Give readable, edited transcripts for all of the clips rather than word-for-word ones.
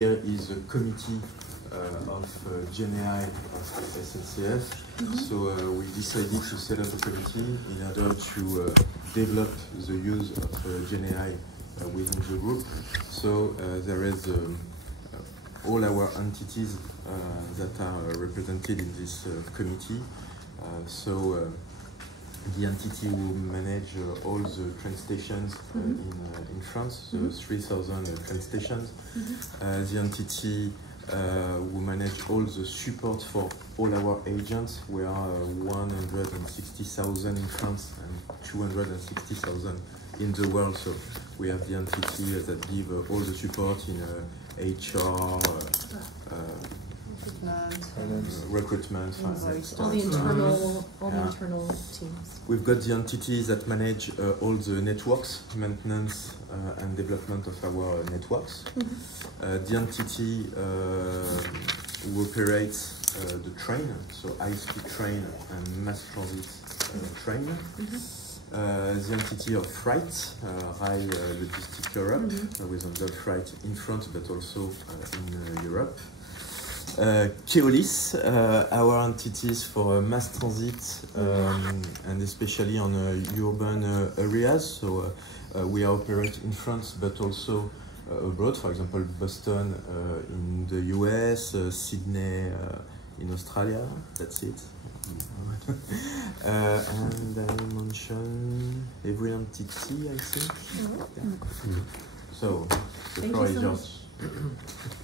Here is a committee of GenAI of SNCF. So we decided to set up a committee in order to develop the use of GenAI within the group. So there is all our entities that are represented in this committee. So the entity will manage all the train stations in France, so 3,000 train stations. The entity will manage all the support for all our agents. We are 160,000 in France and 260,000 in the world. So we have the entity that give all the support in HR, recruitment, finance, all the internal teams. We've got the entities that manage all the networks, maintenance and development of our networks. The entity who operates the train, so high-speed train and mass transit train. The entity of freight, Rail Logistic Europe, with under freight in France but also in Europe. Keolis, our entities for mass transit and especially on urban areas. So we operate in France but also abroad, for example Boston in the US, Sydney in Australia, that's it. And I mentioned every entity, I think. So the floor is yours.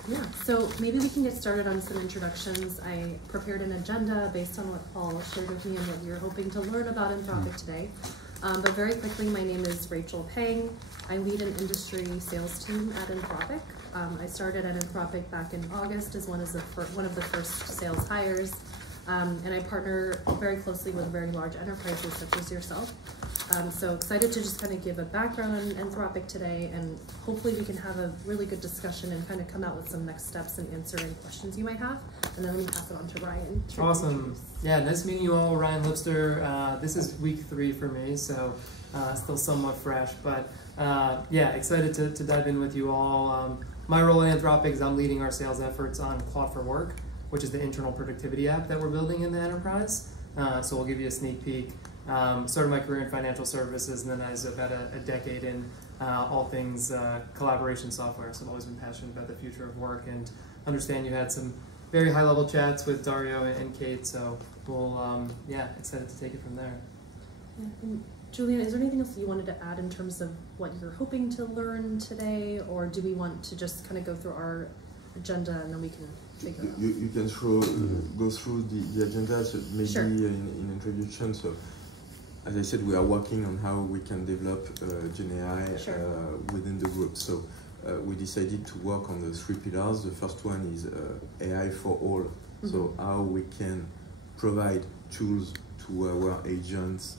Yeah, so maybe we can get started on some introductions. I prepared an agenda based on what Paul shared with me and what you're hoping to learn about Anthropic today. But very quickly, my name is Rachel Pang. I lead an industry sales team at Anthropic. I started at Anthropic back in August as one of the first sales hires. And I partner very closely with very large enterprises such as yourself. So excited to just kind of give a background on Anthropic today, and hopefully we can have a really good discussion and kind of come out with some next steps and answer any questions you might have. And then let me pass it on to Ryan. Awesome. Yeah, nice meeting you all. Ryan Lipster. This is week 3 for me, so still somewhat fresh, but yeah, excited to dive in with you all. My role in Anthropic is I'm leading our sales efforts on Claude for Work, which is the internal productivity app that we're building in the enterprise. So we'll give you a sneak peek. Started my career in financial services, and then I was about a decade in all things collaboration software. So I've always been passionate about the future of work, and understand you had some very high-level chats with Dario and Kate. So we'll, yeah, excited to take it from there. Yeah, and Julian, is there anything else you wanted to add in terms of what you're hoping to learn today, or do we want to just kind of go through our agenda and then we can figure out? You can go through the agenda, so maybe Sure. in introduction. So, as I said, we are working on how we can develop GenAI within the group. So we decided to work on the 3 pillars. The first one is AI for all. So how we can provide tools to our agents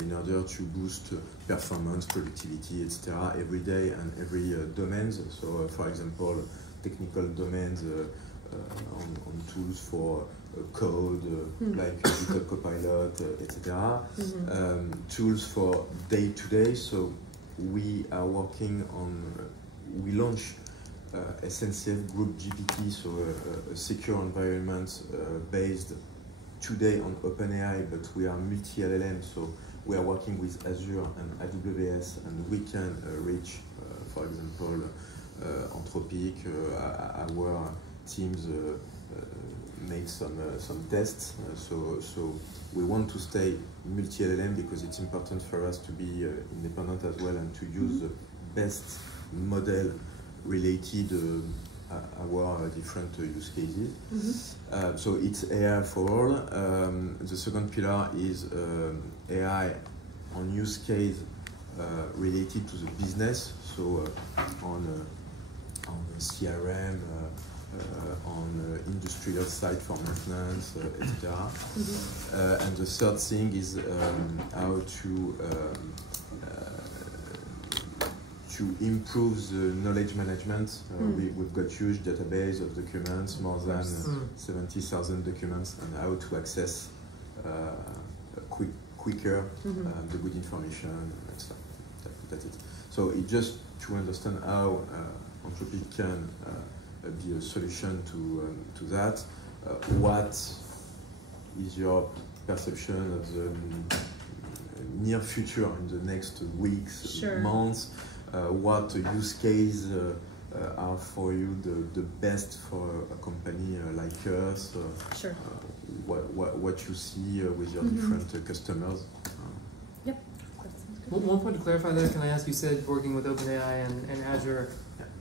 in order to boost performance, productivity, etc. every day and every domains. So for example, technical domains on tools for code, like GitHub Copilot, etc. Tools for day-to-day. So we are working on, we launched SNCF Group GPT, so a secure environment based today on OpenAI, but we are multi-LLM, so we are working with Azure and AWS, and we can reach, for example, Anthropic. Our teams made some tests, so we want to stay multi-LLM because it's important for us to be independent as well and to use the best model related our different use cases. So it's AI for all. The second pillar is AI on use case related to the business, so on CRM, on industrial side for maintenance, etc. And the third thing is how to improve the knowledge management. We've got huge database of documents, more than 70,000 documents, and how to access quicker the good information. That's it. So it just to understand how Anthropic can be a solution to that. What is your perception of the near future in the next weeks, Sure. months? What use case are for you the best for a company like us? Sure. What you see with your different customers? Yep. That sounds good. One point to clarify there, can I ask, you said working with OpenAI and Azure,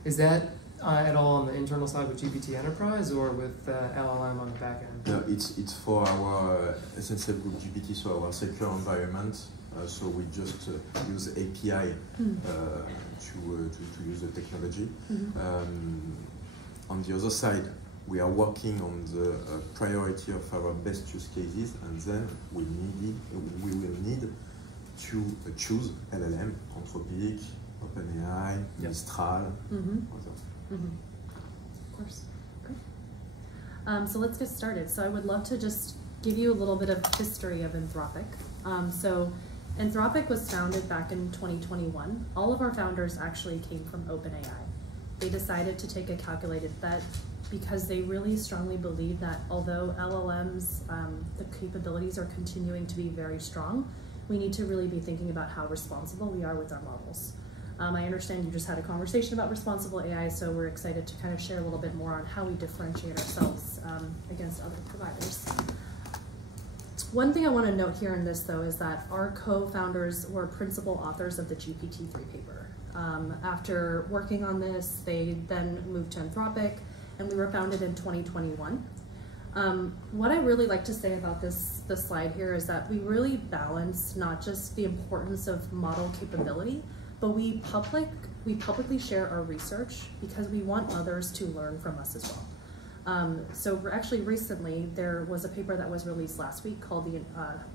is that at all on the internal side with GPT Enterprise or with LLM on the back end? No, it's for our Essential Group GPT, so our secure environment. So we just use API to use the technology. On the other side, we are working on the priority of our best use cases, and then we will need to choose LLM, Anthropic, OpenAI, Mistral, others. Of course. Great. So let's get started. So I would love to just give you a little bit of history of Anthropic. So Anthropic was founded back in 2021. All of our founders actually came from OpenAI. They decided to take a calculated bet because they really strongly believe that although LLMs, the capabilities are continuing to be very strong, we need to really be thinking about how responsible we are with our models. I understand you just had a conversation about responsible AI, so we're excited to kind of share a little bit more on how we differentiate ourselves against other providers. One thing I want to note here in this, though, is that our co-founders were principal authors of the GPT-3 paper. After working on this, they then moved to Anthropic, and we were founded in 2021. What I really like to say about this slide here is that we really balance not just the importance of model capability, but we publicly share our research because we want others to learn from us as well. So actually recently there was a paper that was released last week called the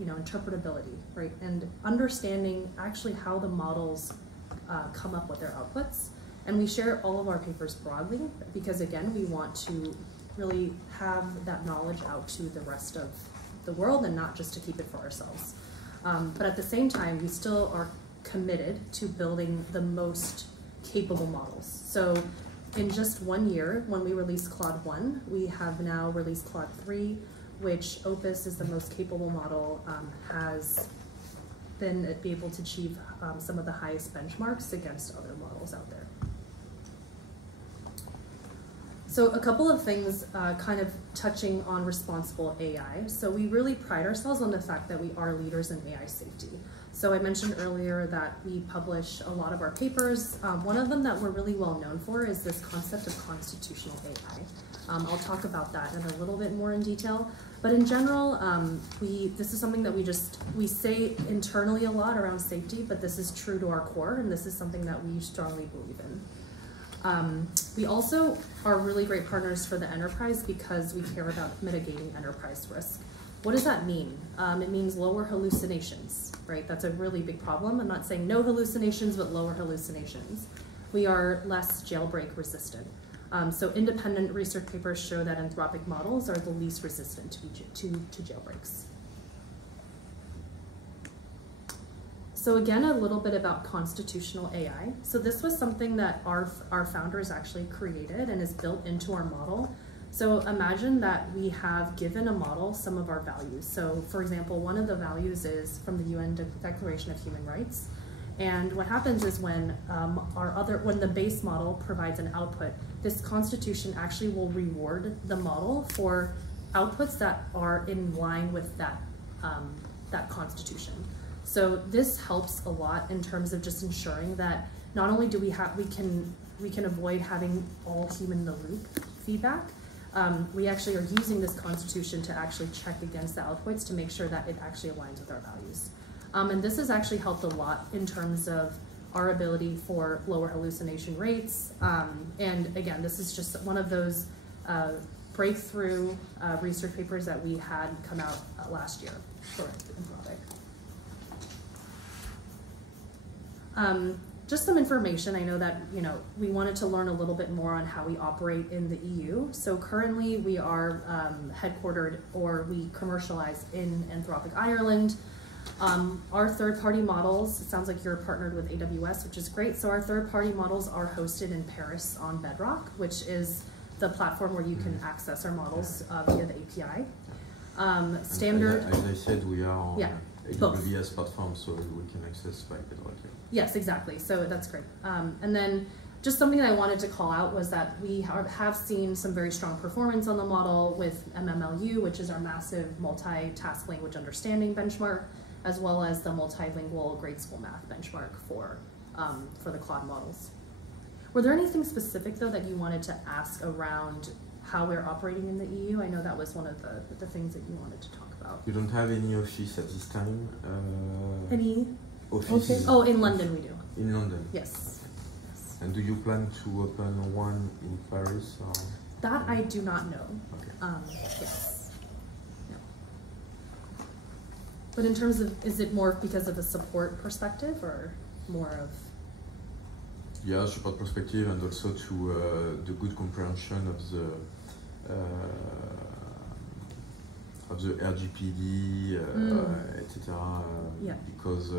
interpretability, right? And understanding actually how the models come up with their outputs. And we share all of our papers broadly because again, we want to really have that knowledge out to the rest of the world and not just to keep it for ourselves. But at the same time, we still are committed to building the most capable models. So in just 1 year, when we released Claude 1, we have now released Claude 3, which Opus is the most capable model, has been able to achieve some of the highest benchmarks against other models out there. So a couple of things kind of touching on responsible AI. So we really pride ourselves on the fact that we are leaders in AI safety. So I mentioned earlier that we publish a lot of our papers. One of them that we're really well known for is this concept of constitutional AI. I'll talk about that in a little bit more in detail. But in general, this is something that we say internally a lot around safety, but this is true to our core, and this is something that we strongly believe in. We also are really great partners for the enterprise because we care about mitigating enterprise risk. What does that mean? It means lower hallucinations, right? That's a really big problem. I'm not saying no hallucinations, but lower hallucinations. We are less jailbreak resistant. So independent research papers show that Anthropic models are the least resistant to jailbreaks. So again, a little bit about constitutional AI. So this was something that our founders actually created and is built into our model. So imagine that we have given a model some of our values. So for example, one of the values is from the UN Declaration of Human Rights. And what happens is when when the base model provides an output, this constitution actually will reward the model for outputs that are in line with that, that constitution. So this helps a lot in terms of just ensuring that not only do we can avoid having all human in the loop feedback, we actually are using this constitution to actually check against the outputs to make sure that it actually aligns with our values. And this has actually helped a lot in terms of our ability for lower hallucination rates. And again, this is just one of those breakthrough research papers that we had come out last year for Anthropic. Just some information. I know that we wanted to learn a little bit more on how we operate in the EU. So currently we are headquartered, or we commercialize in Anthropic, Ireland. Our third-party models, it sounds like you're partnered with AWS, which is great. So our third-party models are hosted in Paris on Bedrock, which is the platform where you can access our models via the API. Standard. As I said, we are on both. AWS platform, so we can access by directly. Yes, exactly. So that's great. And then just something that I wanted to call out was that we have seen some very strong performance on the model with MMLU, which is our massive multi-task language understanding benchmark, as well as the multilingual grade school math benchmark for the Claude models. Were there anything specific, though, that you wanted to ask around how we're operating in the EU? I know that was one of the things that you wanted to talk about. You don't have any office at this time? Any? Office? Oh, in London we do. In London? Yes. And do you plan to open one in Paris? Or? That I do not know. Okay. Yes. No. But in terms of, is it more because of a support perspective or more of? Yeah, support perspective, and also to the good comprehension of the RGPD, etc. Yeah. Because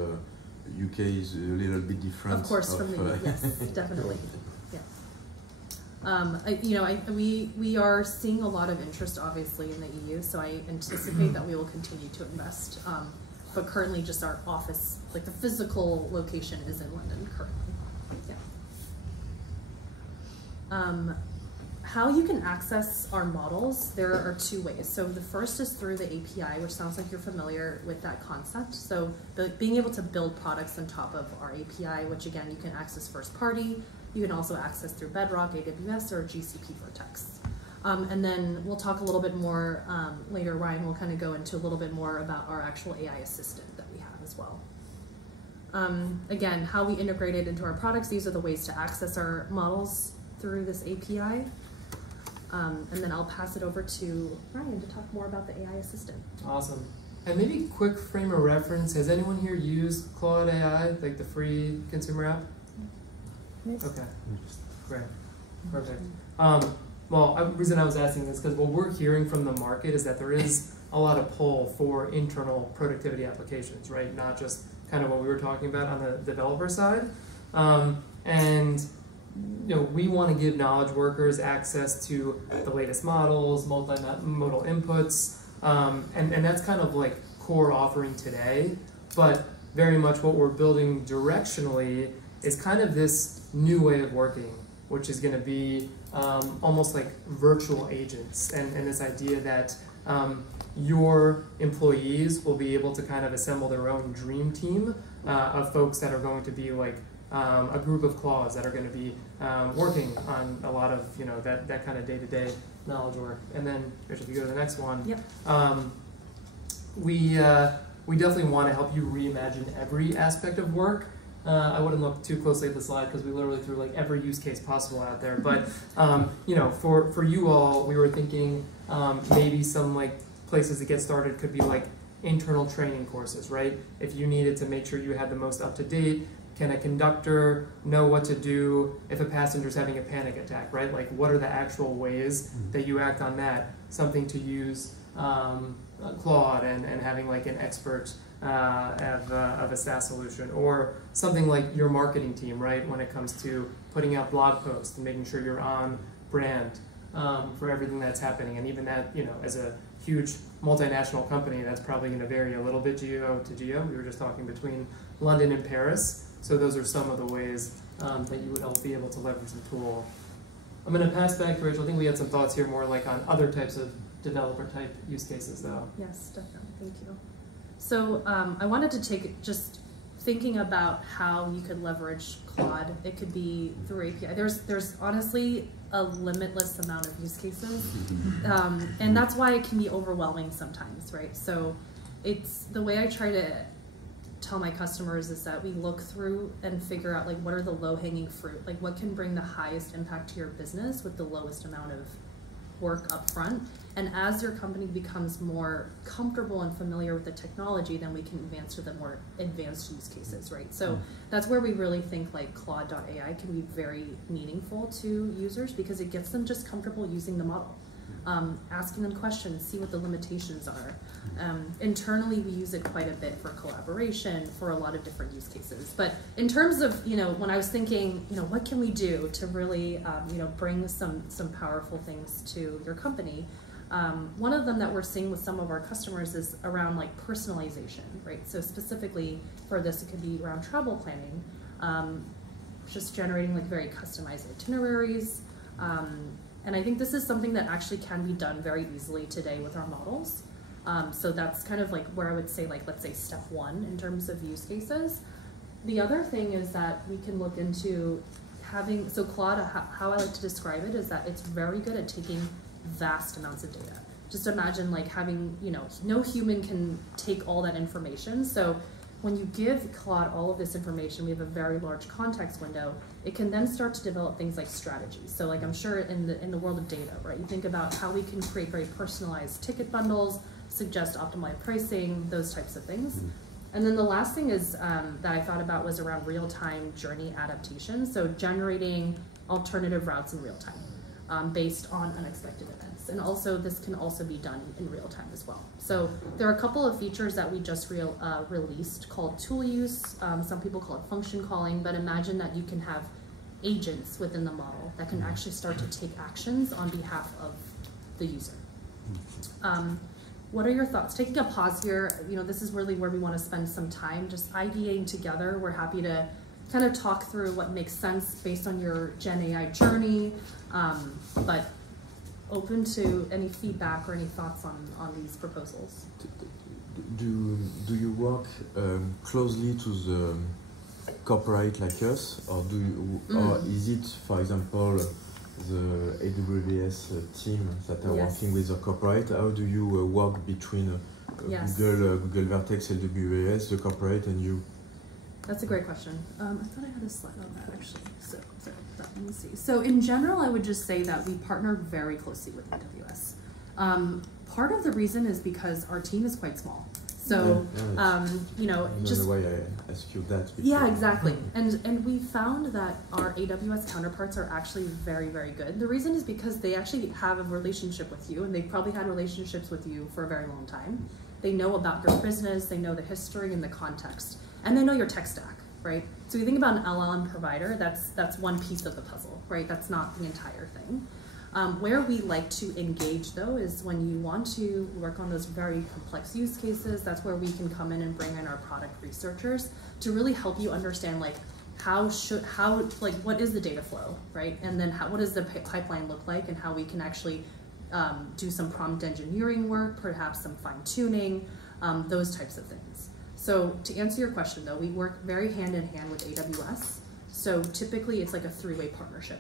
UK is a little bit different. Of course, from the EU. Yes, definitely. Yeah. We are seeing a lot of interest, obviously, in the EU. So I anticipate that we will continue to invest. But currently, just our office, like the physical location, is in London currently. Yeah. How you can access our models, there are two ways. So the first is through the API, which sounds like you're familiar with that concept. So being able to build products on top of our API, which again, you can access first party. You can also access through Bedrock, AWS, or GCP Vertex. And then we'll talk a little bit more later. Ryan will kind of go into a little bit more about our actual AI assistant that we have as well. Again, how we integrate it into our products, these are the ways to access our models through this API. And then I'll pass it over to Ryan to talk more about the AI assistant. Awesome. And maybe quick frame of reference, has anyone here used Claude AI, like the free consumer app? Yes. Okay, great, perfect. Well, the reason I was asking this, because what we're hearing from the market is that there is a lot of pull for internal productivity applications, right? Not just kind of what we were talking about on the developer side. And we want to give knowledge workers access to the latest models, multimodal inputs, and that's kind of like core offering today. But very much what we're building directionally is kind of this new way of working, which is going to be almost like virtual agents, and this idea that your employees will be able to kind of assemble their own dream team of folks that are going to be like a group of claws that are going to be working on a lot of that kind of day-to-day knowledge work. And then, if you go to the next one, yep. We definitely want to help you reimagine every aspect of work. I wouldn't look too closely at the slide because we literally threw like every use case possible out there. But for you all, we were thinking maybe some like places to get started could be like internal training courses, right? If you needed to make sure you had the most up-to-date. Can a conductor know what to do if a passenger's having a panic attack, right? Like, what are the actual ways that you act on that? Something to use Claude and having like an expert of a SaaS solution, or something like your marketing team, right? When it comes to putting out blog posts and making sure you're on brand for everything that's happening. And even that, as a huge multinational company, that's probably going to vary a little bit geo to geo. We were just talking between London and Paris. So those are some of the ways that you would be able to leverage the tool. I'm going to pass back to Rachel. I think we had some thoughts here more like on other types of developer type use cases though. Yes, definitely. Thank you. So I wanted to take just thinking about how you could leverage Claude. It could be through API. There's honestly a limitless amount of use cases. And that's why it can be overwhelming sometimes, right? So it's the way I try to tell my customers is that we look through and figure out like what are the low-hanging fruit, like what can bring the highest impact to your business with the lowest amount of work up front. And as your company becomes more comfortable and familiar with the technology, then we can advance to the more advanced use cases, right? So that's where we really think like Claude.ai can be very meaningful to users because it gets them just comfortable using the model. asking them questions, see what the limitations are. Internally, we use it quite a bit for collaboration, for a lot of different use cases. But in terms of, when I was thinking, what can we do to really, bring some powerful things to your company, one of them that we're seeing with some of our customers is around like personalization, right? So specifically for this, it could be around travel planning, just generating like very customized itineraries. And I think this is something that actually can be done very easily today with our models. So that's kind of like where I would say, like, let's say step one in terms of use cases. The other thing is that we can look into having, so Claude, how I like to describe it is that it's very good at taking vast amounts of data. Just imagine like having, no human can take all that information. So when you give Claude all of this information, we have a very large context window, it can then start to develop things like strategies. So like I'm sure in the world of data, right, you think about how we can create very personalized ticket bundles, suggest optimized pricing, those types of things. And then the last thing is that I thought about was around real-time journey adaptation. So generating alternative routes in real time based on unexpected events. And also this can also be done in real time as well. So there are a couple of features that we just released called tool use. Some people call it function calling, but imagine that you can have agents within the model that can actually start to take actions on behalf of the user. What are your thoughts? Taking a pause here, this is really where we want to spend some time just ideating together. We're happy to kind of talk through what makes sense based on your Gen AI journey, but open to any feedback or any thoughts on these proposals. Do you work closely to the corporate like us, or or is it, for example, the AWS team that are working with the corporate? How do you work between Google Vertex, AWS, the corporate, and you? That's a great question. I thought I had a slide on that actually. So let me see. So in general, I would just say that we partner very closely with AWS. Part of the reason is because our team is quite small. So, just why I asked you that. Before. Yeah, exactly. And we found that our AWS counterparts are actually very, very good. The reason is because they actually have a relationship with you, and they've probably had relationships with you for a very long time. They know about your business, they know the history and the context, and they know your tech stack, right? So you think about an LLM provider, that's one piece of the puzzle, right? That's not the entire thing. Where we like to engage though is when you want to work on those very complex use cases. That's where we can come in and bring in our product researchers to really help you understand like what is the data flow, right? And then what does the pipeline look like, and how we can actually do some prompt engineering work, perhaps some fine tuning, those types of things. So to answer your question though, we work very hand in hand with AWS. So typically it's like a three-way partnership.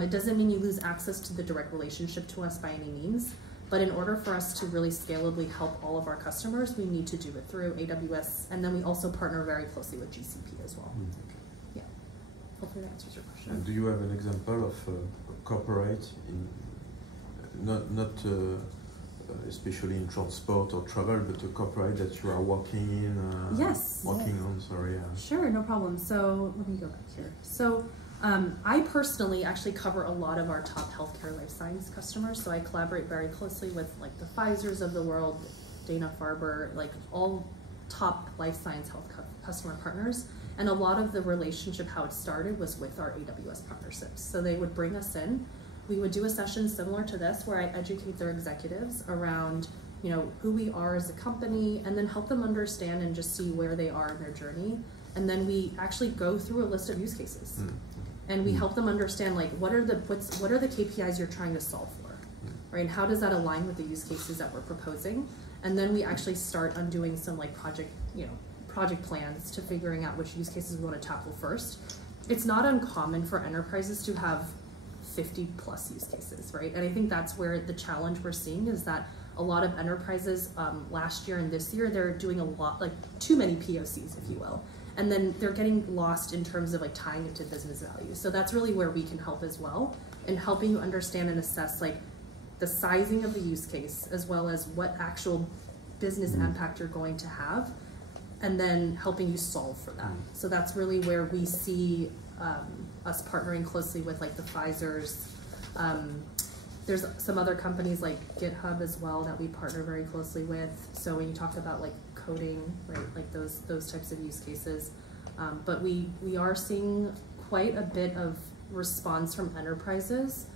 It doesn't mean you lose access to the direct relationship to us by any means, but in order for us to really scalably help all of our customers, we need to do it through AWS, and then we also partner very closely with GCP as well. Yeah, hopefully that answers your question. And do you have an example of corporate, not especially in transport or travel, but a corporate that you are working in? On, sorry. Sure, no problem. So let me go back here. So. I personally actually cover a lot of our top healthcare life science customers, so I collaborate very closely with like the Pfizers of the world, Dana-Farber, like all top life science health customer partners. And a lot of the relationship, how it started, was with our AWS partnerships. So they would bring us in, we would do a session similar to this where I educate their executives around who we are as a company, and then help them understand and just see where they are in their journey. And then we actually go through a list of use cases. And we help them understand like what are the KPIs you're trying to solve for, right? And how does that align with the use cases that we're proposing? And then we actually start on doing some like project plans to figuring out which use cases we want to tackle first. It's not uncommon for enterprises to have 50 plus use cases, right? And I think that's where the challenge we're seeing is that a lot of enterprises last year and this year, they're doing a lot, like too many POCs, if you will. And then they're getting lost in terms of like tying it to business value. So that's really where we can help as well, in helping you understand and assess like the sizing of the use case, as well as what actual business impact you're going to have, and then helping you solve for that. So that's really where we see us partnering closely with like the Pfizers, There's some other companies like GitHub as well that we partner very closely with. So when you talk about like coding, right, like those types of use cases, but we are seeing quite a bit of response from enterprises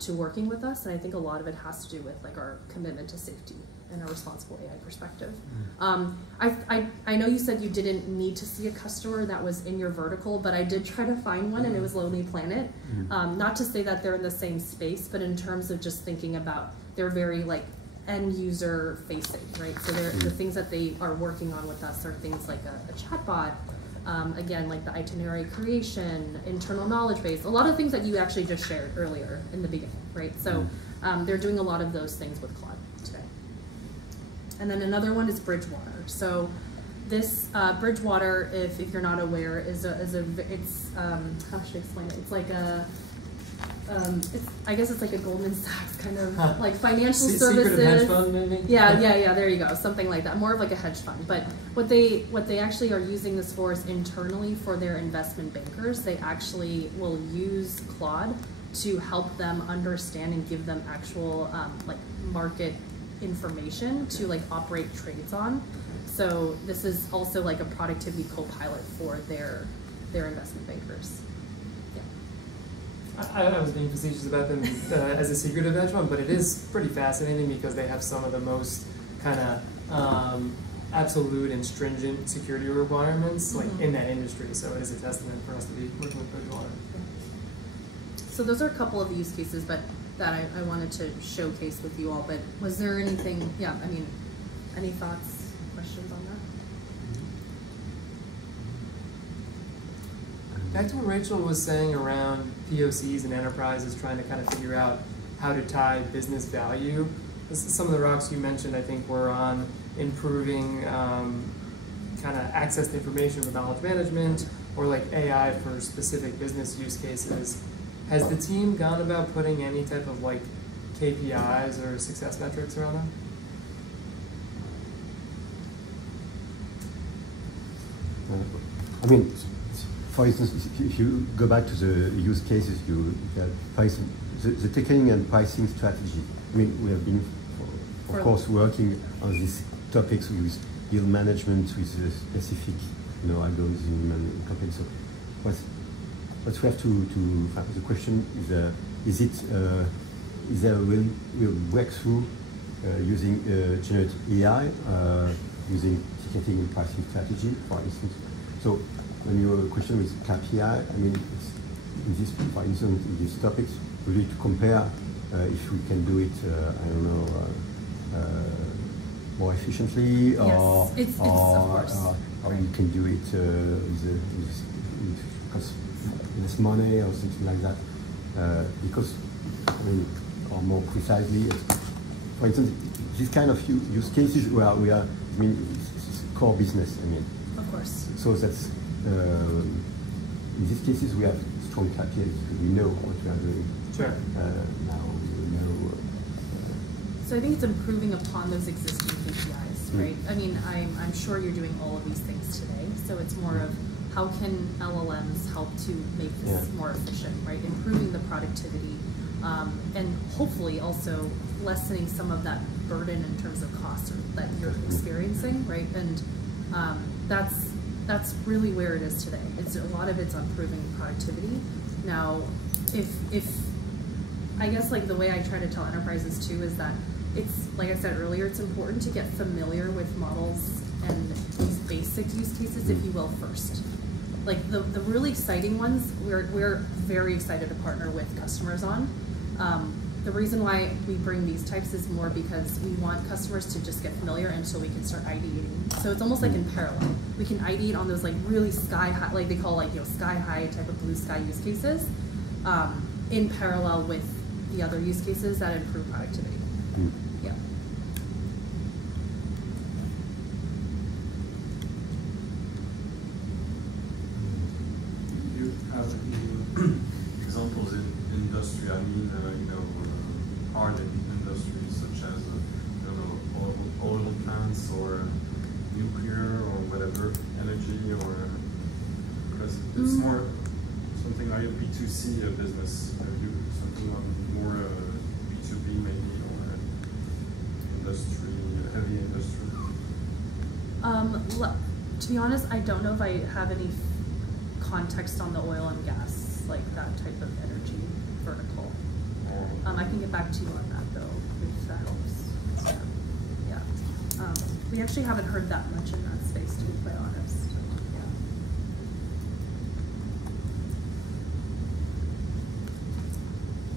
to working with us, and I think a lot of it has to do with like our commitment to safety and a responsible AI perspective. I know you said you didn't need to see a customer that was in your vertical, but I did try to find one, and it was Lonely Planet. Not to say that they're in the same space, but in terms of just thinking about, they're very like end user facing, right? So the things that they are working on with us are things like a chatbot, again, like the itinerary creation, internal knowledge base, a lot of things that you actually just shared earlier in the beginning, right? So they're doing a lot of those things with Claude today. And then another one is Bridgewater. So this Bridgewater, if you're not aware, it's how should I explain it? It's like a I guess it's like a Goldman Sachs kind of like financial services. Secret hedge fund, maybe? Yeah, there you go, something like that. More of like a hedge fund. But what they actually are using this for is internally for their investment bankers. They actually will use Claude to help them understand and give them actual like market information to like operate trades on. So this is also like a productivity co-pilot for their investment bankers. I was being facetious about them as a secretive hedge fund, but it is pretty fascinating because they have some of the most kind of absolute and stringent security requirements like in that industry. So it is a testament for us to be working with Bridgewater. So those are a couple of the use cases, but that I wanted to showcase with you all. But was there anything? Yeah, I mean, any thoughts, questions on that? Back to what Rachel was saying around POCs and enterprises trying to kind of figure out how to tie business value. Some of the rocks you mentioned, I think, were on improving kind of access to information with knowledge management, or like AI for specific business use cases. Has the team gone about putting any type of like KPIs or success metrics around them? I mean, for instance, if you go back to the use cases, the technique and pricing strategy. I mean, we have been, of course, working on these topics with yield management, with specific, algorithm and companies. So, what we have to the question is there a real breakthrough using generative AI, using ticketing and pricing strategy, for instance? So, when your question is KPI, I mean, for instance, in these topics, we need to compare if we can do it, more efficiently, or you can do it with less money or something like that. Because, I mean, or more precisely, for instance, this kind of use cases where we are, I mean, it's core business, I mean. Of course. So that's, in these cases, we have strong KPIs because we know what we are doing. Sure. Now we know. So I think it's improving upon those existing KPIs, right? I mean, I'm sure you're doing all of these things today. So it's more of how can LLMs help to make this more efficient, right? Improving the productivity, and hopefully also lessening some of that burden in terms of costs that you're experiencing, right? And that's really where it is today. It's a lot of it's on improving productivity. Now, if I guess like the way I try to tell enterprises too is that it's, like I said earlier, it's important to get familiar with models and these basic use cases, if you will, first. Like the really exciting ones, we're very excited to partner with customers on. The reason why we bring these types is more because we want customers to just get familiar until we can start ideating. So it's almost like in parallel. We can ideate on those like really sky high, like they call like, sky high type of blue sky use cases, in parallel with the other use cases that improve productivity. Yeah. You have any examples in industry? I mean, hard industries such as oil plants or nuclear or whatever, energy, or because it's more something like a B2C business. Something on more industry, heavy industry? To be honest, I don't know if I have any context on the oil and gas, like that type of energy vertical. I can get back to you on that though, if that helps. Yeah. We actually haven't heard that much in that space, to be quite honest.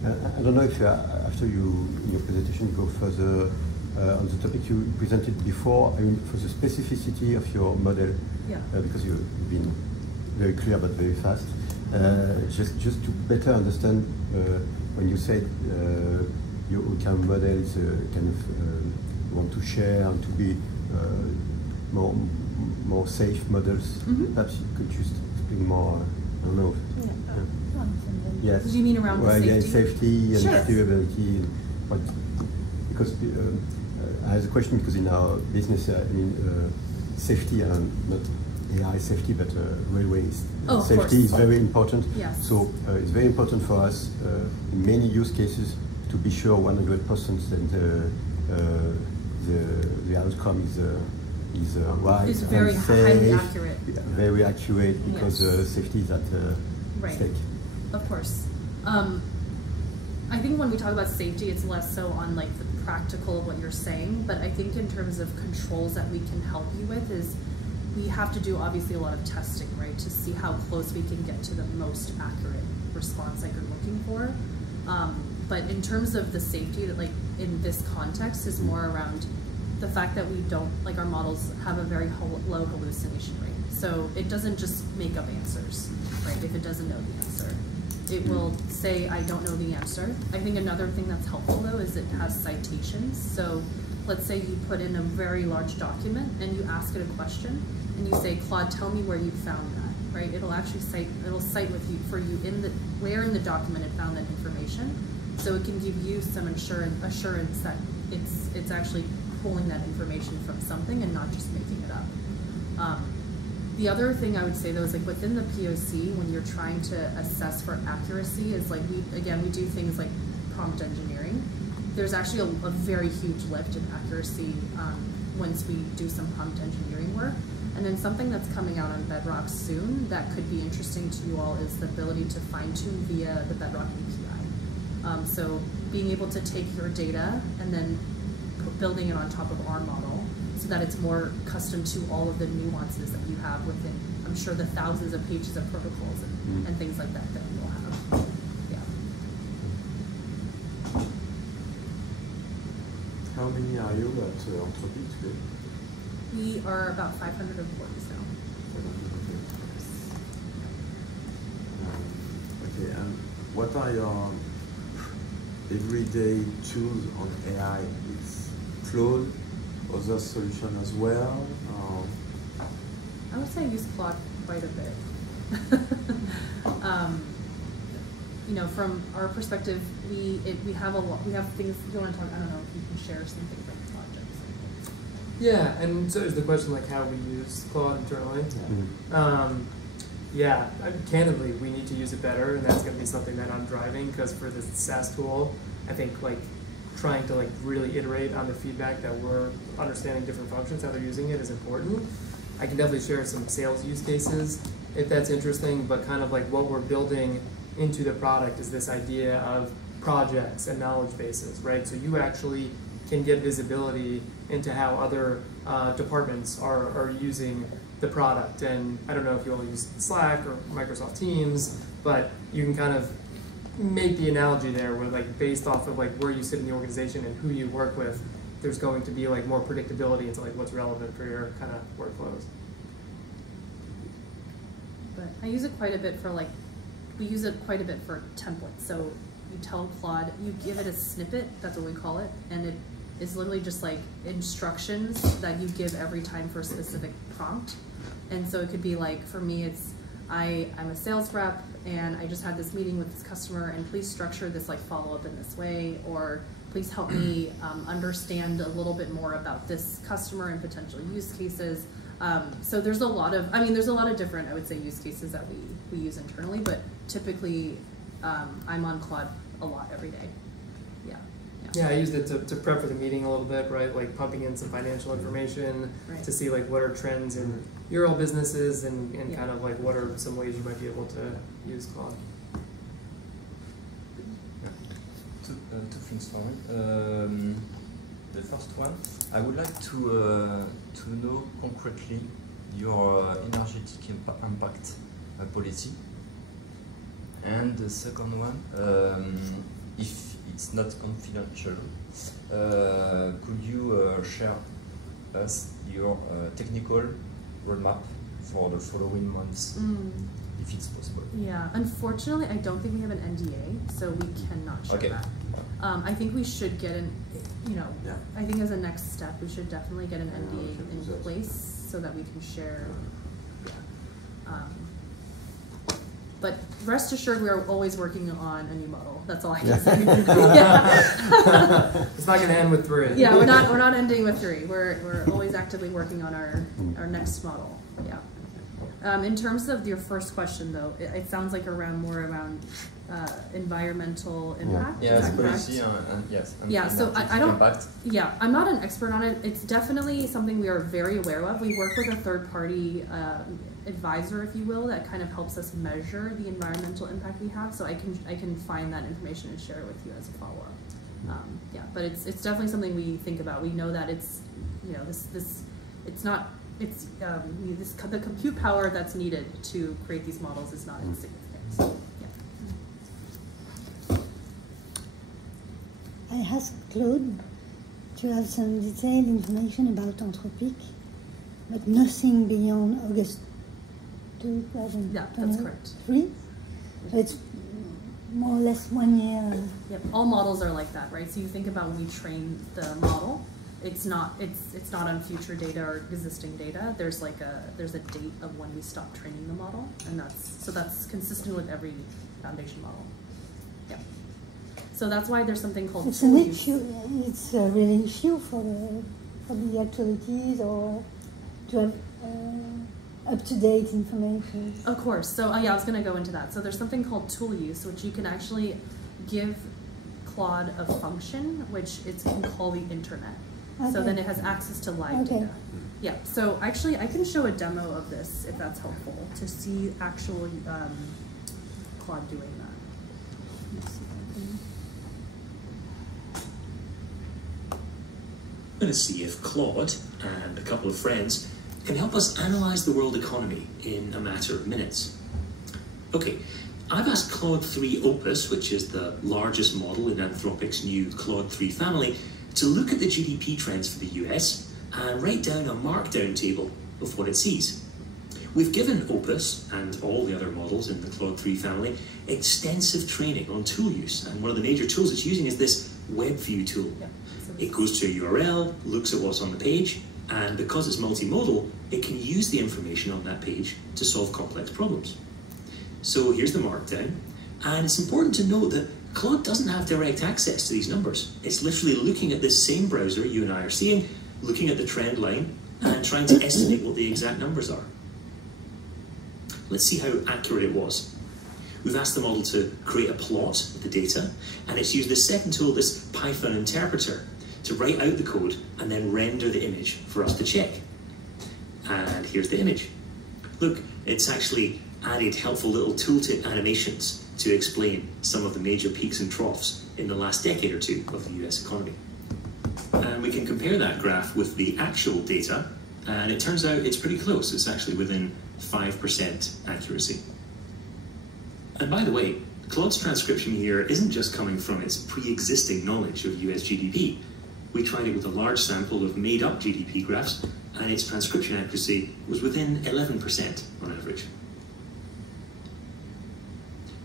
I don't know if after you, in your presentation, go further on the topic you presented before. I mean, for the specificity of your model, Yeah. Because you've been very clear but very fast. Just to better understand, when you said your kind of model is kind of want to share and to be more safe models. Perhaps you could just explain more. I don't know. Yeah. Yes. Do you mean around the safety? Yeah, safety and Sure. durability. Because I have a question because in our business, I mean, safety, and not AI safety, but railways. Oh, of safety course. is very important. Yes. So it's very important for us in many use cases to be sure 100% that the outcome is right. It's very and highly safe, accurate. yeah, very accurate because Yes. safety is at Right. stake. Of course. I think when we talk about safety, it's less so on like the practical of what you're saying, but I think in terms of controls that we can help you with is we have to do obviously a lot of testing, right, to see how close we can get to the most accurate response that you're looking for. But in terms of the safety, that like in this context is more around the fact that we don't, like our models have a very low hallucination rate. So it doesn't just make up answers, right, if it doesn't know the answer. It will say, I don't know the answer. I think another thing that's helpful though is it has citations. So let's say you put in a very large document and you ask it a question and you say, Claude, tell me where you found that, right? It'll actually cite, it'll cite with you for you in the, where in the document it found that information. So it can give you some assurance that it's actually pulling that information from something and not just making it up. The other thing I would say though is like within the POC, when you're trying to assess for accuracy, is like we do things like prompt engineering. There's actually a very huge lift in accuracy once we do some prompt engineering work. And then something that's coming out on Bedrock soon that could be interesting to you all is the ability to fine tune via the Bedrock API. So being able to take your data and then building it on top of our model, so that it's more custom to all of the nuances that you have within, I'm sure, the thousands of pages of protocols and things like that you'll have. Yeah. How many are you at Anthropic today? We are about 500 employees now. Okay, and what are your everyday tools on AI? It's Claude, other solution as well? I would say I use Claude quite a bit. You know, from our perspective, we have a lot. We have things. You want to talk? I don't know if you can share some things like projects. Yeah, and so is the question like how we use Claude internally? Yeah, candidly, we need to use it better, and that's going to be something that I'm driving because for this SaaS tool, I think like trying to like really iterate on the feedback that we're understanding different functions, how they're using it is important. I can definitely share some sales use cases if that's interesting, but kind of like what we're building into the product is this idea of projects and knowledge bases, right? So you actually can get visibility into how other departments are using the product. And I don't know if you all use Slack or Microsoft Teams, but you can kind of make the analogy there where like based off of like where you sit in the organization and who you work with, there's going to be like more predictability into like what's relevant for your kind of workflows. But I use it quite a bit for like, we use it quite a bit for templates. So you tell Claude, you give it a snippet, that's what we call it, and it is literally just like instructions that you give every time for a specific prompt. And so it could be like, for me, it's, I'm a sales rep and I just had this meeting with this customer and please structure this like follow-up in this way, or please help me understand a little bit more about this customer and potential use cases. So there's a lot of, there's a lot of different, I would say, use cases that we use internally, but typically I'm on Claude a lot every day. Yeah, yeah. Yeah, I used it to prep for the meeting a little bit, right? Like pumping in some financial information to see like what are trends in your old businesses and kind of like what are some ways you might be able to use Claude. Two things for me. The first one, I would like to know concretely your energetic impact policy. And the second one, if it's not confidential, could you share us your technical roadmap for the following months, if it's possible? Yeah, unfortunately, I don't think we have an NDA, so we cannot share that. I think we should get an, I think as a next step, we should definitely get an NDA in place so that we can share. But rest assured, we are always working on a new model. That's all I can say. It's not going to end with 3. Yeah, we're not ending with 3. We're always actively working on our next model. Yeah. In terms of your first question, though, it sounds like more around environmental impact. Yeah, is that policy, correct? yes. Yeah, so I don't. Impact. Yeah, I'm not an expert on it. It's definitely something we are very aware of. We work with a third-party advisor, if you will, that kind of helps us measure the environmental impact we have. So I can find that information and share it with you as a follow-up. Yeah, but it's definitely something we think about. We know that it's the compute power that's needed to create these models is not insignificant. So, yeah. I asked Claude to have some detailed information about Anthropic, but nothing beyond August 2023. Yeah, that's correct. So it's more or less 1 year. Yep, all models are like that, right? So you think about when we train the model, it's not on future data or existing data. There's a date of when we stop training the model, and that's consistent with every foundation model. Yep. So that's why there's something called It's an issue. It's a real issue for the actualities or to have up-to-date information. Of course. So yeah, I was going to go into that. So there's something called tool use, which you can actually give Claude a function, which it can call the internet. Okay. So then it has access to live data. Yeah. So actually, I can show a demo of this if that's helpful to see actual Claude doing that. I'm going to see if Claude and a couple of friends can help us analyze the world economy in a matter of minutes. Okay, I've asked Claude 3 Opus, which is the largest model in Anthropic's new Claude 3 family, to look at the GDP trends for the US and write down a markdown table of what it sees. We've given Opus and all the other models in the Claude 3 family extensive training on tool use, and one of the major tools it's using is this web view tool. Yeah. It goes to a URL, looks at what's on the page, and because it's multimodal, it can use the information on that page to solve complex problems. So here's the markdown, and it's important to note that Claude doesn't have direct access to these numbers. It's literally looking at this same browser you and I are seeing, looking at the trend line, and trying to estimate what the exact numbers are. Let's see how accurate it was. We've asked the model to create a plot of the data, and it's used this second tool, this Python interpreter, to write out the code and then render the image for us to check. And here's the image. Look, it's actually added helpful little tooltip animations to explain some of the major peaks and troughs in the last decade or two of the US economy. And we can compare that graph with the actual data, and it turns out it's pretty close. It's actually within 5% accuracy. And by the way, Claude's transcription here isn't just coming from its pre-existing knowledge of US GDP. We tried it with a large sample of made-up GDP graphs, and its transcription accuracy was within 11% on average.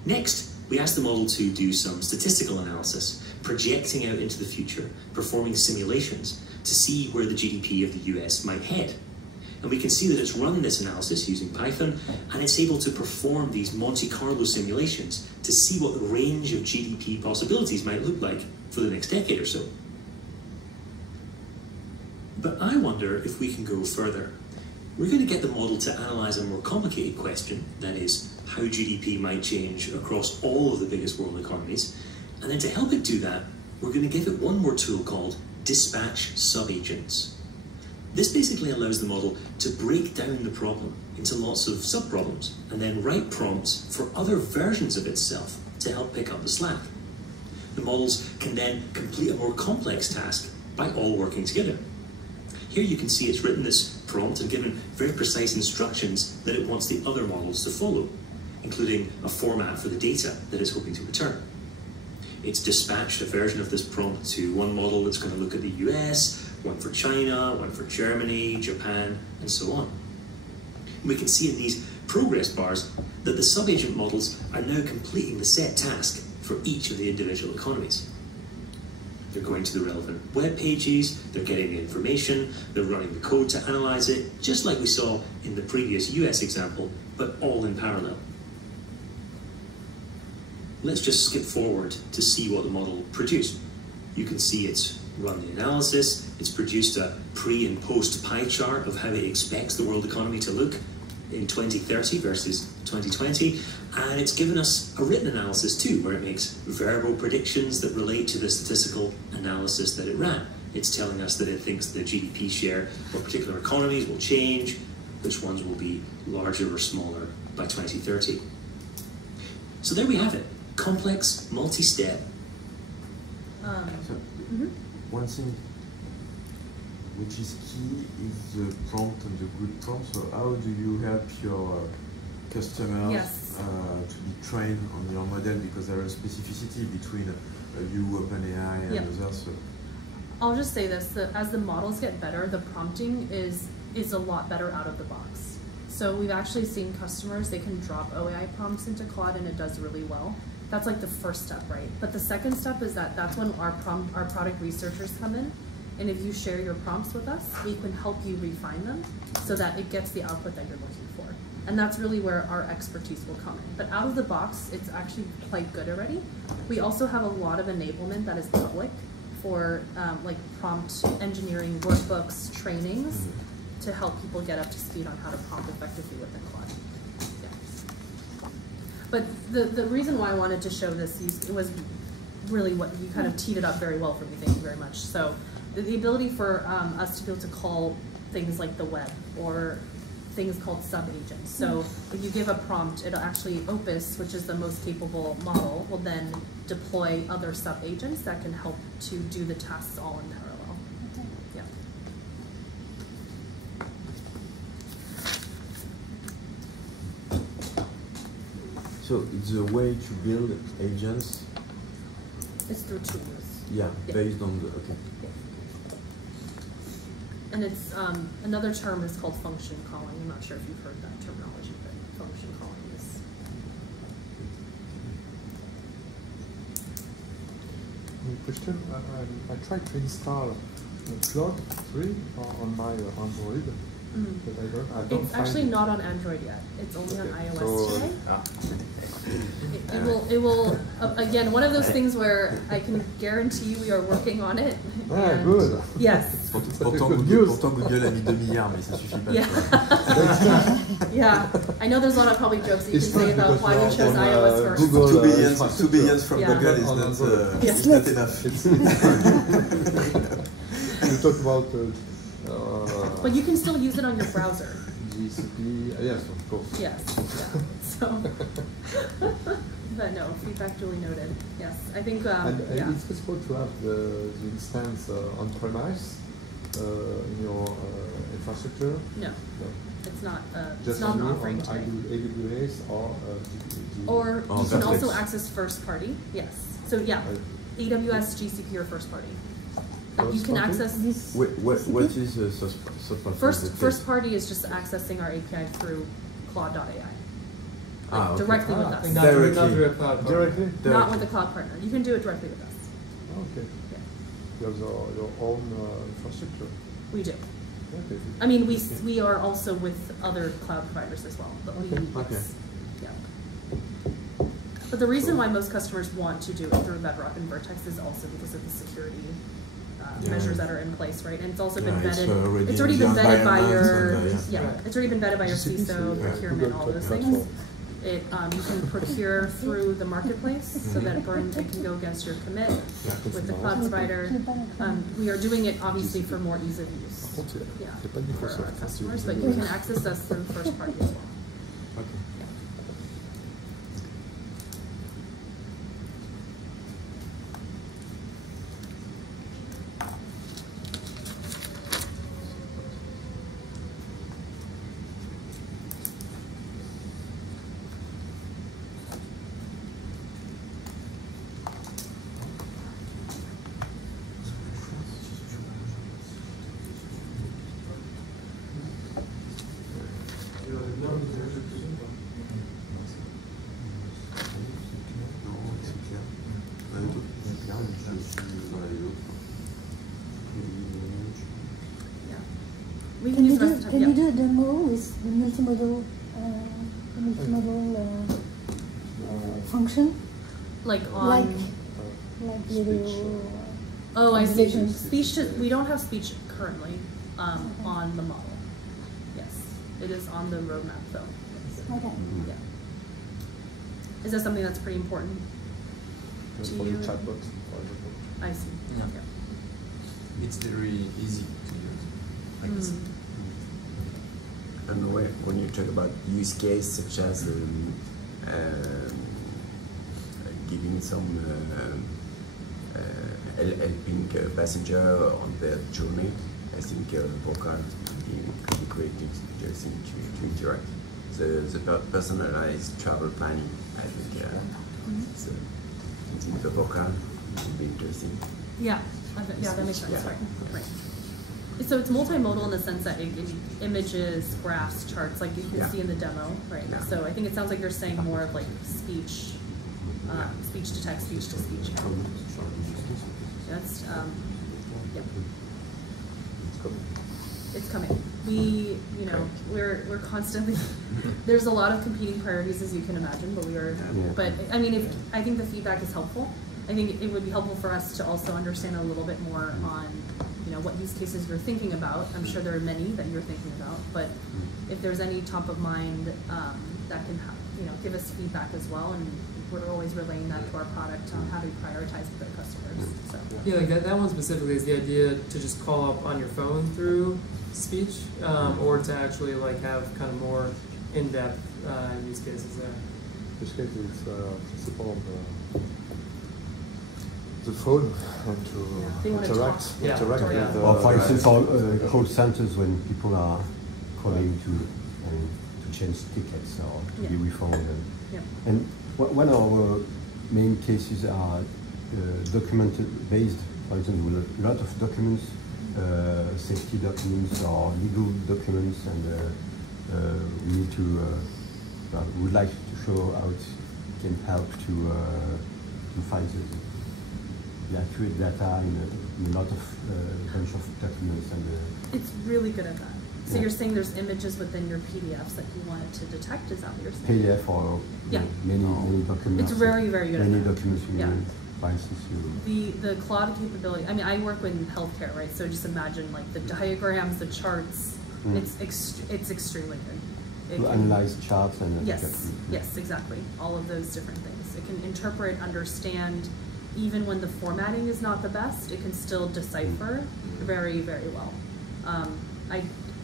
Next, we asked the model to do some statistical analysis, projecting out into the future, performing simulations to see where the GDP of the US might head. And we can see that it's run this analysis using Python, and it's able to perform these Monte Carlo simulations to see what the range of GDP possibilities might look like for the next decade or so. But I wonder if we can go further. We're going to get the model to analyze a more complicated question, that is, how GDP might change across all of the biggest world economies. And then to help it do that, we're going to give it one more tool called dispatch subagents. This basically allows the model to break down the problem into lots of subproblems and then write prompts for other versions of itself to help pick up the slack. The models can then complete a more complex task by all working together. Here you can see it's written this prompt and given very precise instructions that it wants the other models to follow, including a format for the data that it's hoping to return. It's dispatched a version of this prompt to one model that's going to look at the US, one for China, one for Germany, Japan, and so on. We can see in these progress bars that the subagent models are now completing the set task for each of the individual economies. They're going to the relevant web pages, they're getting the information, they're running the code to analyze it, just like we saw in the previous US example, but all in parallel. Let's just skip forward to see what the model produced. You can see it's run the analysis, it's produced a pre and post pie chart of how it expects the world economy to look in 2030 versus 2020, and it's given us a written analysis too, where it makes verbal predictions that relate to the statistical analysis that it ran. It's telling us that it thinks the GDP share for particular economies will change, which ones will be larger or smaller by 2030. So there we have it, complex, multi-step. One thing which is key is the prompt and the good prompt. So how do you help your customers to be trained on your model, because there is specificity between you, OpenAI, and others? So. I'll just say this, that as the models get better, the prompting is a lot better out of the box. So we've actually seen customers, they can drop OAI prompts into Claude and it does really well. That's like the first step, right? But the second step is that's when our product researchers come in, and if you share your prompts with us, we can help you refine them so that it gets the output that you're looking for. And that's really where our expertise will come in. But out of the box, it's actually quite good already. We also have a lot of enablement that is public for like prompt engineering workbooks, trainings, to help people get up to speed on how to prompt effectively within Claude. But the reason why I wanted to show this it was really what you kind of teed it up very well for me. Thank you very much. So the ability for us to be able to call things like the web or things called sub-agents. So if you give a prompt, it'll actually, Opus, which is the most capable model, will then deploy other sub-agents that can help to do the tasks all in parallel. Yeah. So it's a way to build agents? It's through tools. Yeah, based on the, okay. And it's, another term is called function calling. I'm not sure if you've heard that terminology, but function calling is. Question, I tried to install Claude 3 on my Android, but I don't It's find actually it. not on Android yet. It's only on iOS So, today. It will again, one of those things where I can guarantee we are working on it. Ah, good. Yes. Pourtant Google a mis 2 milliards, mais ça suffit pas. Yeah. I know there's a lot of probably jokes that you can say about why we chose iOS first. Google, 2 billions from Google is not enough. You talk about But you can still use it on your browser. GCP, yes, of course. Yes. Yeah. So, but no, feedback duly noted. Yes, I think. And it's possible to have the instance on-premise in your infrastructure? No, it's not. It's Just not an on offering today. AWS or GCP? Or you can also access first party. Yes. So yeah, AWS, GCP, or first party. You can access This. What is first party is just accessing our API through Claude.ai, like directly with us. Not through a cloud partner. Directly? Not with a cloud partner. You can do it directly with us. Okay. Yeah. You have your own infrastructure. We do. Okay. I mean, we are also with other cloud providers as well. But But the reason why most customers want to do it through Bedrock and Vertex is also because of the security measures that are in place, right? And it's also been vetted. It's already been vetted by your it's already been vetted by your CISO, procurement, all those things. It you can procure through the marketplace, so that it can go against your commit with the cloud provider. We are doing it obviously for more ease of use. Yeah, for our customers, but you can access us through first party as well. Can you do a demo with the multimodal function? Like on like video. Oh, I see. Speech we don't have speech currently on the model. Yes, it is on the roadmap though. Okay. Yeah. Is that something that's pretty important to you? The chatbot, for example. I see. Yeah. Yeah. It's very easy to use. Like it's And when you talk about use case such as giving some helping passenger on their journey, I think vocal could be great interesting to interact. The personalized travel planning, I think so using the vocal would be interesting. Yeah, yeah, that makes sense. Yeah. Right. So it's multimodal in the sense that it images, graphs, charts, like you can see in the demo, right? Yeah. So I think it sounds like you're saying more of like speech, speech to text, speech to speech. That's yeah. It's coming. We're constantly. There's a lot of competing priorities, as you can imagine, but we are. Yeah. But I mean, I think the feedback is helpful. I think it would be helpful for us to also understand a little bit more on, what use cases you're thinking about. I'm sure there are many that you're thinking about, but if there's any top of mind that can, give us feedback as well, and we're always relaying that to our product on how to prioritize with our customers. So. Yeah, like that one specifically is the idea to just call up on your phone through speech, or to actually like have kind of more in-depth use cases there. This case is support the phone and to interact with or for instance, call centers when people are calling to change tickets or to be refunded. And one of our main cases are documented based, for example, with a lot of documents, safety documents or legal documents, and we need to would like to show how it can help to find the accurate data in a lot of bunch of documents, and it's really good at that. So you're saying there's images within your PDFs that you wanted to detect? Is that what you're saying? PDF or many documents. It's very, very good. Many documents you need. For instance, the Claude capability. I mean, I work in healthcare, right? So just imagine like the diagrams, the charts. It's extremely good. To analyze charts and yes, exactly. All of those different things. It can interpret, understand. Even when the formatting is not the best, it can still decipher very, very well.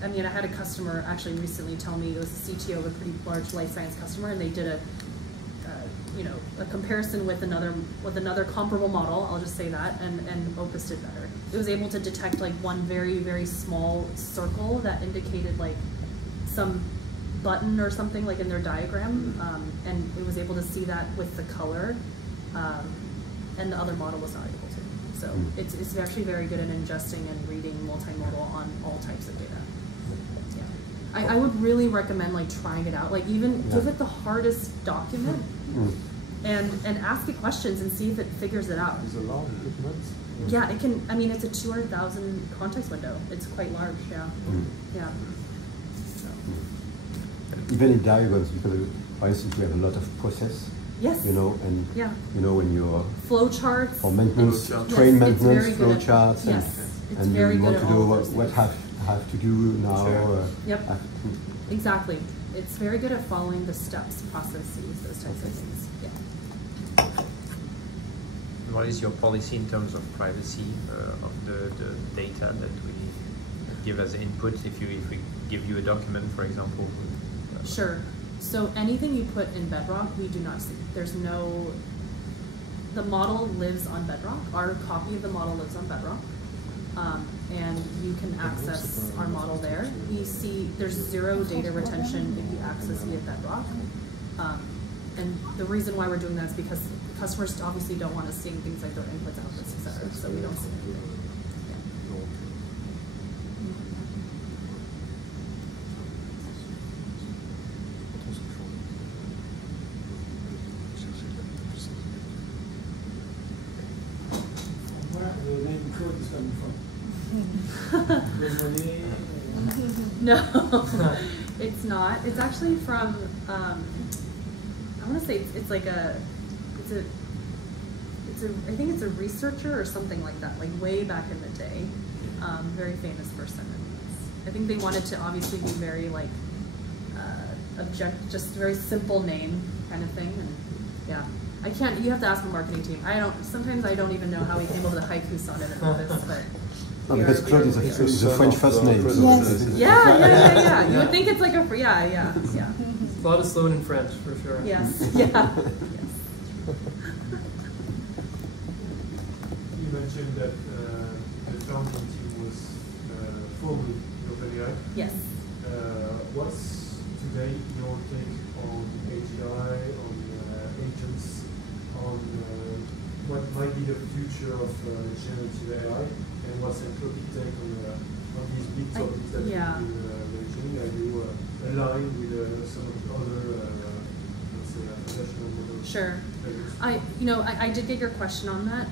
I mean, I had a customer actually recently tell me, it was the CTO of a pretty large life science customer, and they did a comparison with another comparable model. I'll just say that, and Opus did better. It was able to detect like one very, very small circle that indicated like some button or something like in their diagram, and it was able to see that with the color. And the other model was not able to. So it's actually very good at ingesting and reading multimodal on all types of data. Yeah, I would really recommend like trying it out. Like even give it the hardest document and ask it questions and see if it figures it out. Is it long documents? Yeah, it can. I mean, it's a 200,000 context window. It's quite large. Yeah, yeah. So. Even in diagrams, because for instance, we have a lot of process. Yes. And when you're flow charts for maintenance, train maintenance, flow charts, and you want to do what have to do now. Exactly. it's very good at following the steps, processes, those types of things. Yeah. What is your policy in terms of privacy of the data that we give as input if we give you a document, for example? Sure. So anything you put in Bedrock, we do not see. There's no, the model lives on Bedrock. Our copy of the model lives on Bedrock. And you can access our model there. We see there's zero data retention if you access via Bedrock. And the reason why we're doing that is because customers obviously don't want us seeing things like their inputs, outputs, etc. So we don't see anything. Where the name Claude is coming from? No, it's not. It's actually from. I want to say it's like a. I think it's a researcher or something like that. Like way back in the day, very famous person. And I think they wanted to obviously be very like just very simple name kind of thing. And yeah, I can't. You have to ask the marketing team. Sometimes I don't even know how we came up with a haiku sonnet in office, but. Because Claude is a French first name. Yes. Yeah. You would think it's like a yeah. Claude is fluent in French for sure. Yes. Yeah. Yes. You mentioned that the founding team was formerly OpenAI. Yes. What's today your take on AGI, on agents, on what might be the future of generative AI, and what's Anthropic take on these big topics that you've been mentioning? Are you aligned with some of the other, let's say, professional models? Sure. I did get your question on that.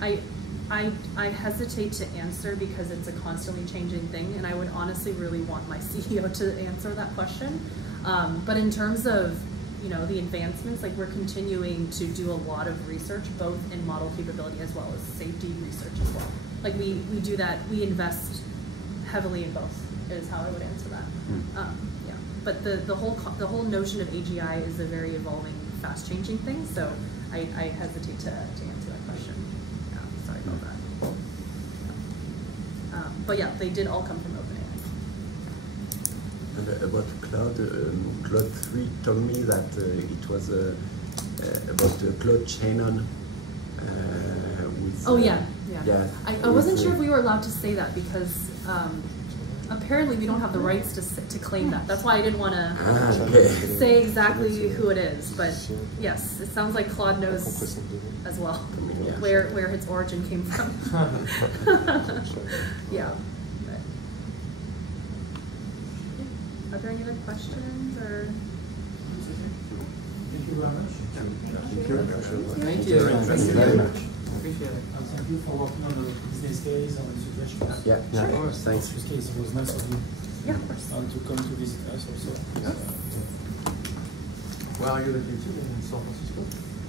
I hesitate to answer because it's a constantly changing thing, and I would honestly really want my CEO to answer that question. But in terms of the advancements, like we're continuing to do a lot of research, both in model capability as well as safety research as well. Like we do that, we invest heavily in both, is how I would answer that. Yeah, but the whole notion of AGI is a very evolving, fast-changing thing, so I hesitate to answer that question. Yeah, sorry about that. But yeah, they did all come from OpenAI. And about Claude 3 told me that it was about Claude Shannon. Oh yeah. I wasn't sure if we were allowed to say that because apparently we don't have the rights to claim that. That's why I didn't want to say exactly who it is. But yes, it sounds like Claude knows as well where its origin came from. Yeah. Are there any other questions or? Thank you very much. Thank you very much. Appreciate it. Thank you for working on the business case and the suggestions. Yeah, of course. Thanks. This case was nice of you. Yeah, of course. And to come to visit us also. Where are you located in San Francisco?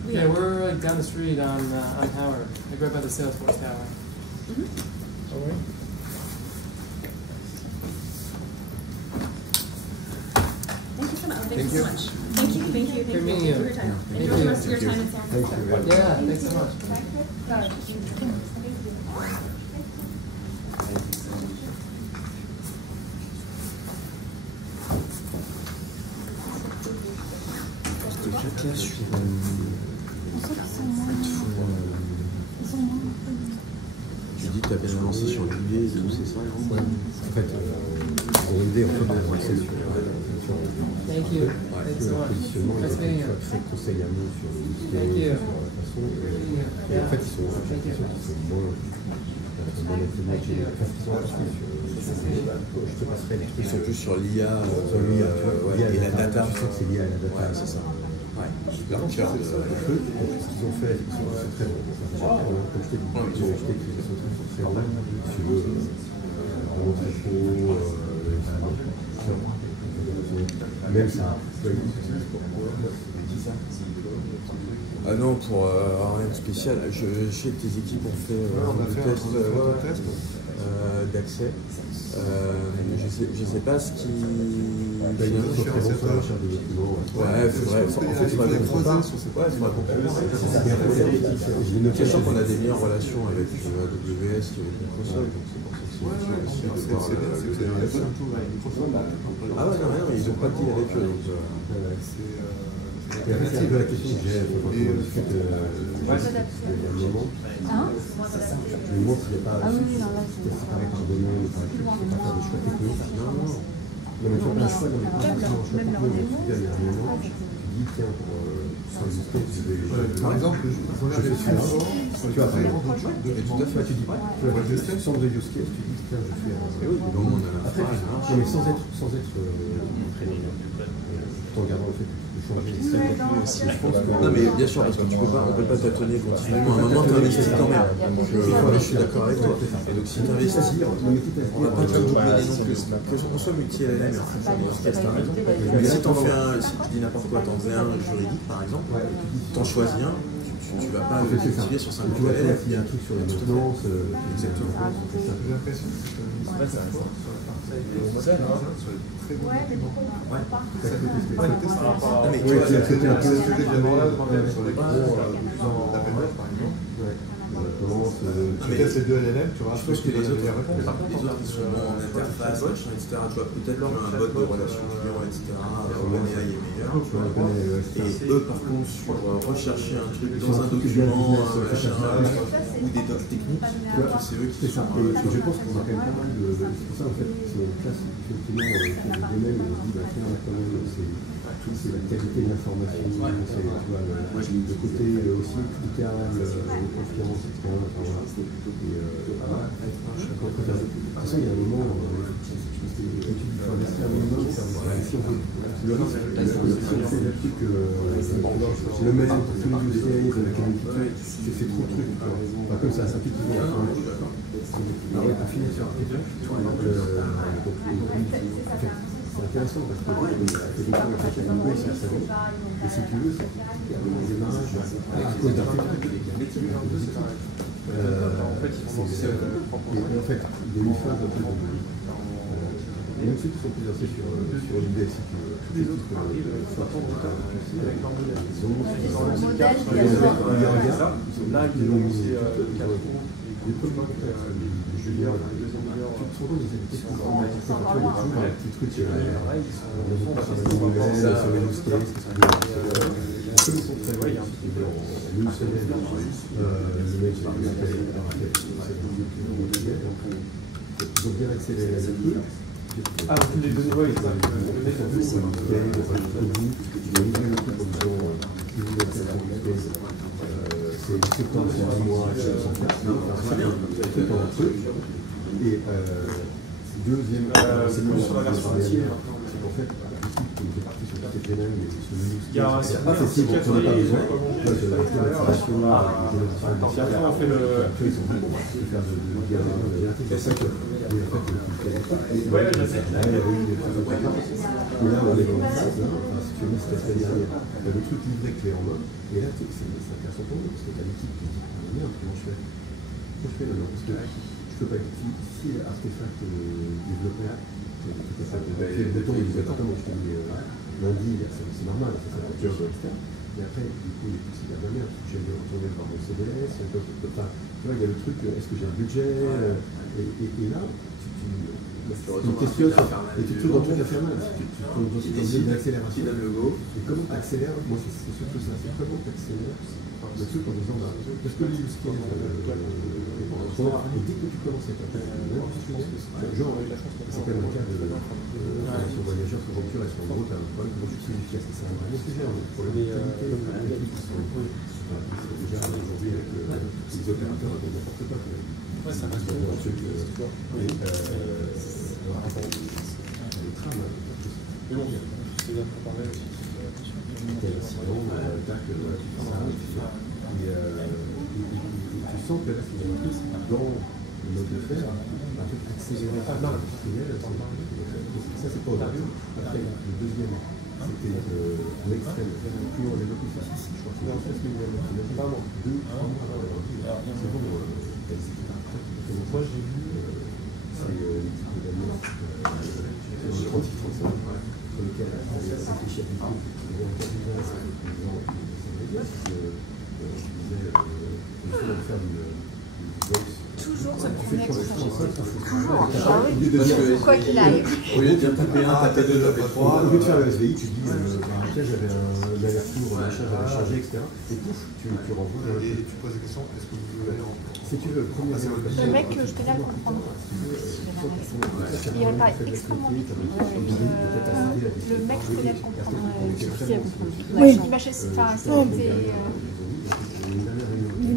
Yeah, we're like down the street on Howard, like right by the Salesforce Tower. All right. Thank you so much. Thank you so much. Thank you for your time. Enjoy the rest of your time in San Francisco. Yeah, thanks so much. Tu dis que tu as bien avancé sur l'idée de tout c'est ça, non? En fait, pour l'idée, en fait, d'avancer sur Thank you. Thanks so much. positionnement, Nice meeting you. très conseillamment sur ce qui Thank est you. sur la façon. Et en fait, ils sont moins je te passerai les trucs. Ils sont plus sur l'IA et la data. Je sais que c'est lié à la data. Ouais, c'est ça. Ouais. Leur cœur de... Ce qu'ils ont fait, c'est très bon. Comme je t'ai dit, ils ont acheté que les autres sont très bons. Si tu veux, même ça. Ah non, pour rien de spécial. Je sais que tes équipes ont fait des tests. d'accès. Je sais pas ce qui... Ouais, il faudrait sachant qu'on a des meilleures relations avec AWS qu'avec Microsoft. Ah ouais, non, mais ils n'ont pas dit avec eux. Et après, c'est un peu la question que j'ai quand on discute je me demande s'il n'y a pas séparé par domaine ou par équipe, il ne faut pas faire des choix techniques. Non, mais tu vois, un choix dans les choix techniques, il y a un moment, tu dis, tiens, pour s'inviter, par exemple, je fais celui-là. Tu vois, par exemple, tout à fait, tu dis, sans le use case, tu dis, tiens, je fais après, mais sans être tout en gardant le fait que tu peux changer. Non mais bien sûr, parce que tu peux pas, on peut pas tâtonner continuellement. À un moment, tu investis quand même. Donc je suis d'accord avec toi. Et donc si tu investis, on va pas te doubler les noms qu'on soit multi-LLM et en fonction des use cases, t'as raison. Mais si t'en fais un, si tu dis n'importe quoi, t'en faisais un juridique par exemple, t'en choisis un, tu vas pas multiplier sur 50 LLM. Il y a un truc sur les maintenances, exactement. J'ai l'impression que tu casses les deux LLM, tu vois. Je pense que les autres qui sont en interface, machin, etc. Tu vois, peut-être qu'un bot de relation client, etc. OpenAI est meilleur. Et eux, par contre, sur rechercher un truc dans un document, machin, ou des docs techniques, c'est eux qui sont. Je pense qu'on a quand même pas mal de. C'est pour ça, en fait, c'est une classe, effectivement, sur le domaine, on se dit, bah, tiens, quand même, c'est la qualité de l'information, c'est le côté aussi équitable, de confiance, etc. De toute façon, il y a un moment, il faut investir un minimum, si on veut. Le risque, c'est le truc, le même pour tous les use cases, c'est trop de trucs. Comme ça, c'est un petit peu. Pour finir sur Artificielle, c'est intéressant parce que et si tu veux, le démarrage à cause d'Artificielle. En fait, il y a une phase un peu de. Même ceux qui sont plus lancés sur l'idée, si tu veux, tous les autres ils l'ont mis. Les premiers Julien, tu te rends compte des habitudes qui sont un petit truc sur les use cases, comme ils sont très bons, en une semaine, le mec ils ont bien accéléré la vie. Ah, les données, oui, exact. Le mec en plus, il a livré le truc en disant c'est septembre, c'est 10 mois, c'est un truc. Et deuxième, c'est plus sur la version entière. C'est qu'en fait, l'équipe qui est partie sur le PTPN, mais sur le use case, c'est pas facile, on n'a pas besoin. Moi, j'ai la déclaration, on fait le. Ils sont bons, on peut faire de guerre. C'est ça que. Et en fait, et là, on est dans le sens, si tu veux, c'était la semaine dernière, le truc livré clé en main, et là, c'est intéressant pour nous, parce que tu as l'équipe qui dit, merde, comment je fais maintenant, parce que je peux pas, si Artefact développé, le bouton, il disait, attends, moi je te dis, lundi, c'est normal, c'est ça, etc. Mais après, du coup, il est possible à merde, j'ai retourné voir mon CDS, tu vois, il y a le truc, est-ce que j'ai un budget, et là, tu questionnes, et tu trouves un truc à faire mal. Tu décides d'accélération. Et comment tu accélères, moi c'est surtout ça, c'est comment tu accélères le truc en disant, parce que les use cases, et dès que tu commences à faire genre, c'est quand même le cas de formation voyageurs, conjoncture, est-ce qu'en gros, tu as un problème, comment tu sais use case, c'est un vrai sujet, pour la qualité, les trucs qui sont déjà aujourd'hui avec les opérateurs, avec n'importe quoi. Ouais, ça reste un truc. Les trams, mais bon, c'est bien préparé. Sinon, tac, tu fais ça, et tu sens que là, c'est un truc dans le mode de faire, un truc accéléré, industriel, ça c'est pas au-delà. Après, le deuxième, c'était en extrême, plus on développe ici, je crois que c'est 13 millions de kilomètres, 2-3 mois, c'est bon. Moi j'ai vu Toujours se promener avec son Toujours. Ah oui. Quoi qu'il arrive. Au lieu de dire taper 1, taper 2, taper 3. Au lieu de faire le SVI, tu dis, j'avais un aller-retour, machin, j'avais changé, etc. Et pouf, tu renvoies. Et tu poses la question, est-ce que vous voulez si tu veux, le premier le mec, je peux bien le comprendre. Il n'y aurait pas extrêmement vite. Le mec, je peux bien le comprendre. Oui.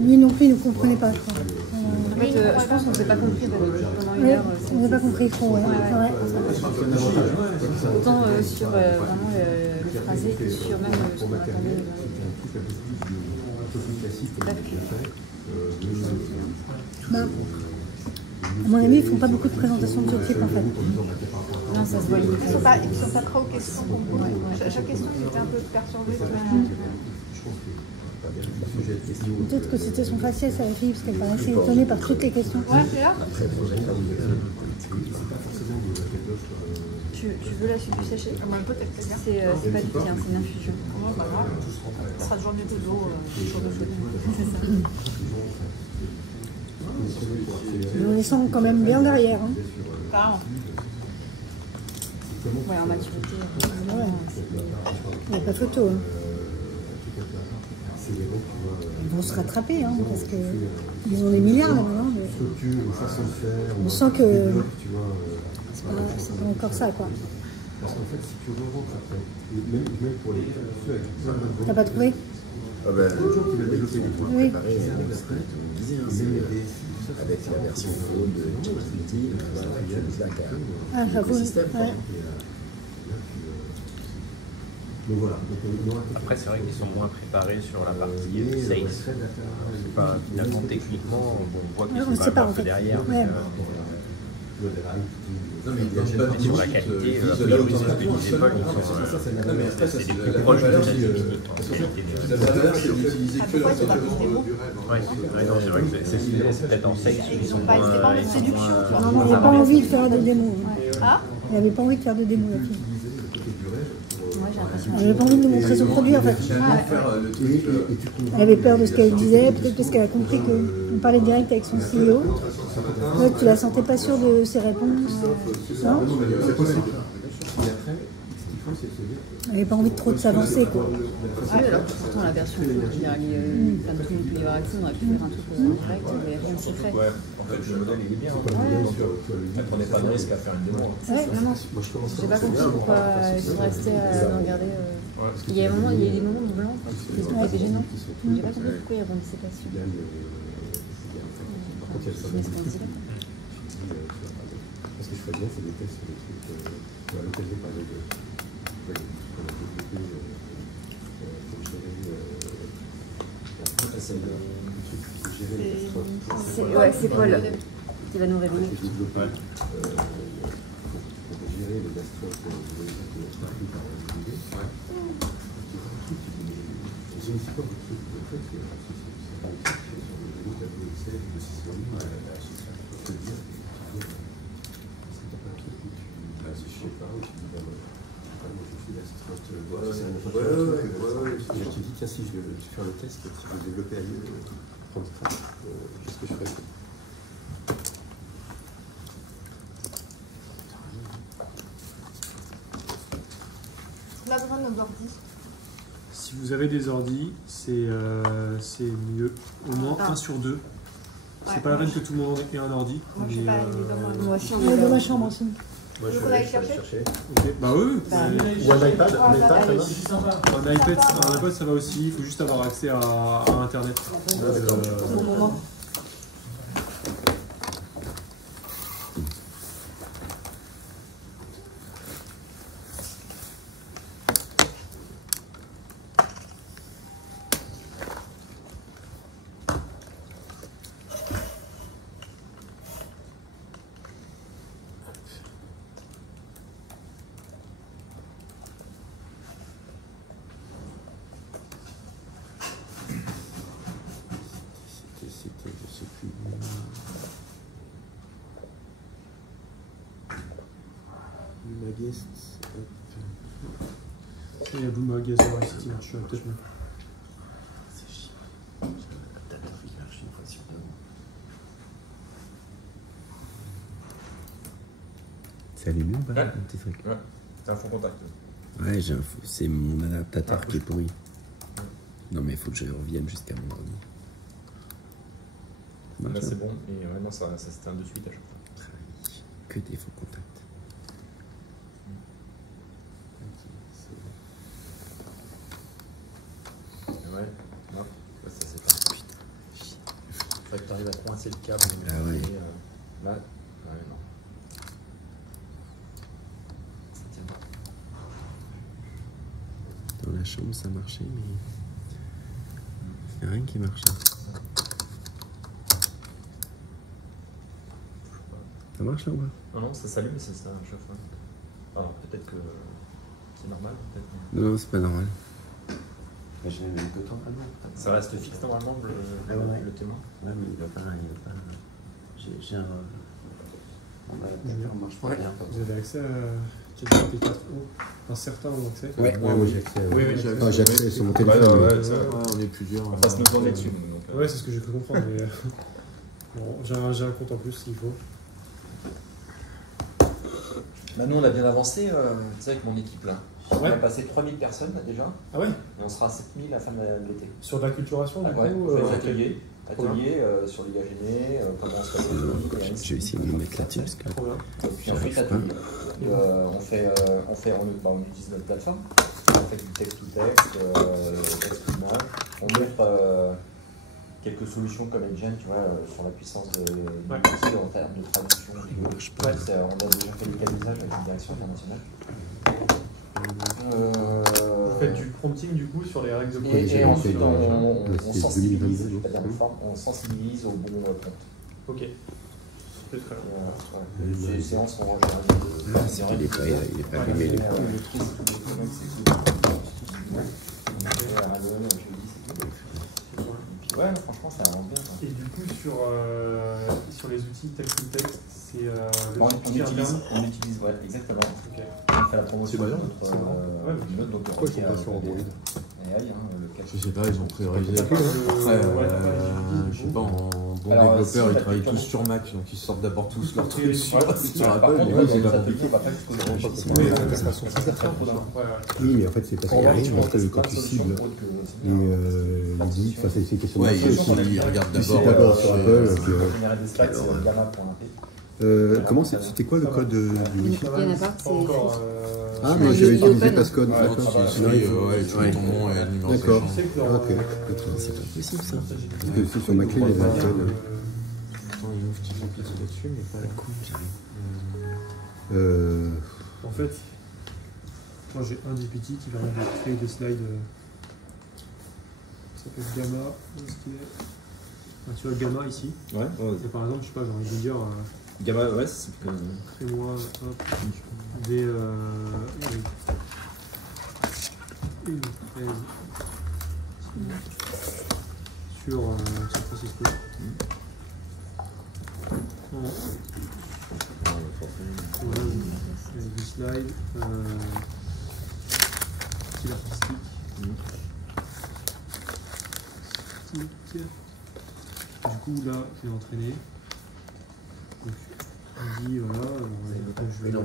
Lui non plus, il ne comprenait pas, je crois. En fait, je pense qu'on ne s'est pas compris pendant une heure. On n'a pas compris trop, ouais. Autant sur vraiment le phrasé que sur même ce qu'on attendait. Bah, à mon avis, ils ne font pas beaucoup de présentations de ce type, en fait. Non, ça se voit. Ils ne sont pas prêts aux questions qu'on pose. Chaque question, ils étaient un peu perturbés. Peut-être que c'était son faciès à la fille, parce qu'elle paraissait étonnée par toutes les questions. Ouais, c'est là. Tu veux la sucre séchée? Peut-être, c'est bien. C'est pas du thé, c'est une infusion. Comment pas grave. Ça sera toujours mieux que de l'eau sur le feu. C'est ça. On les sent quand même bien derrière. Hein. Carrément. Ouais, en maturité. Il n'y a pas photo. Hein. Ils vont se rattraper, hein, parce qu'ils ont des milliards là maintenant. On sent que c'est pas encore ça, quoi. Parce qu'en fait, si tu re-rentres après, même pour les ceux avec plein de... T'as pas trouvé? Ah ben, le jour qui va développer des points oui. préparés, avec la version pro de ChatGPT, ah, j'avoue. Ouais. Donc voilà. Après, c'est vrai qu'ils sont moins préparés sur la partie sales. C'est pas finalement techniquement, bon, on voit qu'ils sont quand même un peu derrière. Ouais. Mais sur la qualité, a priori, c'est ce que disait Paul, c'est les plus proches de la technique en qualité. C'est vrai que c'est peut-être en sales qu'ils sont moins... Non, il n'a pas envie de faire de démo. Il n'avait pas envie de faire de démo, la fille. Elle n'avait pas envie de nous montrer son produit, en fait. Elle avait peur de ce qu'elle disait, peut-être parce qu'elle a compris qu'on parlait direct avec son CEO. Ouais, tu la sentais pas sûre de ses réponses. Non ? C'est possible. Et après, ce qu'il faut, c'est se dire... Elle n'avait pas envie de trop de s'avancer, quoi. Ah, alors pourtant la version plein de tout le monde peut y avoir accès, on aurait pu faire un truc en direct, mais rien de secret. Ouais, en fait le modèle il est bien, ne prenez pas de risque à faire une démo. Ouais, non, j'ai pas compris pourquoi ils sont restés à regarder. Il y a des moments de blanc, c'était gênant. J'ai pas compris pourquoi ils rebondissaient pas dessus. Mais ce qu'on disait là. Parce que je ferais bien, c'est des tests sur des trucs. À l'occasion, par exemple, c'est Paul qui va nous révéler. Je te dis, tiens, si je vais faire le test, si je vais développer ailleurs, prendre ça, qu'est-ce que je ferais? On a besoin de nos ordi. Si vous avez des ordis, c'est mieux. Au moins 1 sur 2. C'est pas la peine que tout le monde ait un ordi. Moi, je sais pas, Moi aussi, on est dans ma chambre aussi. Moi, je vais aller chercher. Ok, bah oui. Ou un iPad, un iPad, ça va aussi. Il faut juste avoir accès à Internet. C'était guests up. Il y a Boom Gazer ici qui marche peut-être mieux. C'est chiant. J'ai un adaptateur qui marche une fois sur deux. C'est allumé ou pas? Ouais. Mon petit truc. Ouais, c'est un fond contact. Ouais, c'est mon adaptateur qui est pourri. Non mais il faut que je revienne jusqu'à mon ordi. Ça marche, Là c'est hein? bon, et ouais, non, ça s'éteint de suite à chaque fois. Que des faux contacts. Ouais, hop, là ça s'éteint. Putain. Il faudrait que tu arrives à coincer le câble. Ah ouais. Et, là, ouais, non. Ça tient pas. Dans la chambre ça marchait mais il n'y a rien qui marche. Ça marche là ou pas? Non, non, ça s'allume et ça s'éteint à chaque fois. Alors peut-être que c'est normal, peut-être. Non, c'est pas normal. J'ai le même que toi. Ah non. Ça reste fixe normalement le témoin. Ouais, mais il va pas. J'ai un. Mon adaptateur marche pas bien. Vous avez accès à ChatGPT 4o? Un certain ont accès? Ouais, moi j'ai accès. Oui, j'ai accès sur mon téléphone. On est plusieurs. On passe nos journées dessus. Ouais, c'est ce que j'ai cru comprendre. Mais bon, j'ai un compte en plus s'il faut. Bah, nous on a bien avancé, tu sais, avec mon équipe là. On a passé 3000 personnes là, déjà. Ah ouais? Et on sera à 7000 à la fin de l'été. Sur de l'acculturation du ouais, coup? on fait des ateliers sur l'IA gênée, comment on se fait. Je vais essayer de me mettre là-dessus parce que. Et puis ensuite atelier. On utilise notre plateforme. On fait du texte-to-texte, texte-to-image. On montre quelques solutions comme Engine, tu vois, sur la puissance de l'outil en termes de traduction. On a déjà fait des cas d'usage avec une direction internationale. Vous faites du prompting du coup sur les règles de Et ensuite on sensibilise, je je vais pas dire de forme, on sensibilise au bon prompt. Ok. C'est très bien. Ces séances sont en général il est pas allumé les points. Ouais, franchement, ça avance bien. Et du coup, sur les outils texte-to-texte, c'est le on utilise, ouais, exactement. Okay. On fait la promotion de notre pourquoi ils sont pas sur Android? Je sais pas, ils ont priorisé. Après, je sais pas, en bon développeur, ils travaillent tous sur Mac, donc ils sortent d'abord tous leurs trucs sur Apple, mais oui, c'est pas compliqué. Oui, mais en fait, c'est parce qu'il arrive, parce que quand tu cibles, et il dit, c'est une question de marché aussi. Il regarde Tu cibles d'abord sur Apple. Comment c'était quoi le code du Wi-Fi? Il n'y en a pas, c'est Ah, moi j'avais utilisé Passcode. Ouais, tu mets ton nom et le numéro. D'accord. Ok. C'est pas possible ça. Parce que sur ma clé, il y avait un code. Attends, il y a une petite application là-dessus, mais pas la coupe. En fait, moi j'ai un GPT qui va de créer des slides. Ça s'appelle Gamma. Tu vois Gamma ici. Ouais. Et par exemple, je sais pas, j'ai envie de dire. Gamma, ouais, c'est crée-moi des sur San Francisco. Voilà, du slide, style artistique. Du coup, là, je vais entraîner. Donc, on dit voilà, je vais le